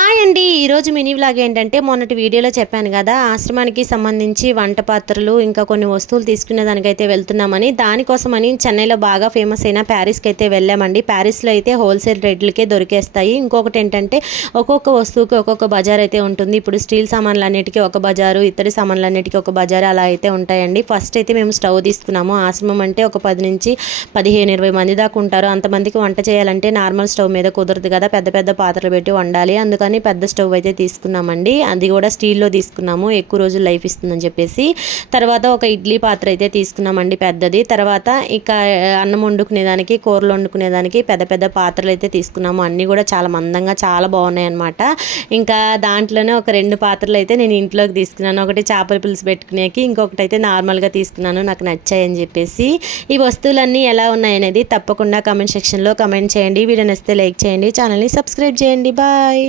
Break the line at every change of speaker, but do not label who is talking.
Hi అండి. ఈరోజు mini vlog ఏంటంటే మొన్నటి వీడియోలో చెప్పాను కదా ఆశ్రమానికి సంబంధించి వంట పాత్రలు ఇంకా కొన్ని వస్తువులు తీసుకునే దానికైతే వెళ్తున్నామని. దానికోసమని చెన్నైలో బాగా ఫేమస్ అయిన ప్యారిస్కి అయితే వెళ్ళామండి. ప్యారిస్లో అయితే హోల్సేల్ రేట్లకే దొరికేస్తాయి. ఇంకొకటి ఏంటంటే ఒక్కొక్క వస్తువుకి ఒక్కొక్క బజార్ అయితే ఉంటుంది. ఇప్పుడు స్టీల్ సామాన్లన్నిటికీ ఒక బజారు ఇతడి సామాన్లన్నిటికీ ఒక బజారు అలా అయితే ఉంటాయండి. ఫస్ట్ అయితే మేము స్టవ్ తీసుకున్నాము. ఆశ్రమం అంటే ఒక పది నుంచి పదిహేను ఇరవై మంది దాకా ఉంటారు. అంతమందికి వంట చేయాలంటే నార్మల్ స్టవ్ మీద కుదరదు కదా. పెద్ద పెద్ద పాత్రలు పెట్టి వండాలి. అందుకు అందుకని పెద్ద స్టవ్ అయితే తీసుకున్నామండి. అది కూడా స్టీల్లో తీసుకున్నాము. ఎక్కువ రోజులు లైఫ్ ఇస్తుందని చెప్పేసి. తర్వాత ఒక ఇడ్లీ పాత్ర అయితే తీసుకున్నామండి పెద్దది. తర్వాత ఇక అన్నం వండుకునేదానికి కూరలు వండుకునేదానికి పెద్ద పెద్ద పాత్రలు అయితే తీసుకున్నాము. అన్నీ కూడా చాలా మందంగా చాలా బాగున్నాయి అనమాట ఇంకా దాంట్లోనే ఒక రెండు పాత్రలు అయితే నేను ఇంట్లోకి తీసుకున్నాను. ఒకటి చేపల పులుసు పెట్టుకునేకి ఇంకొకటి అయితే నార్మల్గా తీసుకున్నాను. నాకు నచ్చాయని చెప్పేసి. ఈ వస్తువులన్నీ ఎలా ఉన్నాయనేది తప్పకుండా కమెంట్ సెక్షన్లో కమెంట్ చేయండి. వీడియో నచ్చితే లైక్ చేయండి. ఛానల్ని సబ్స్క్రైబ్ చేయండి. బాయ్.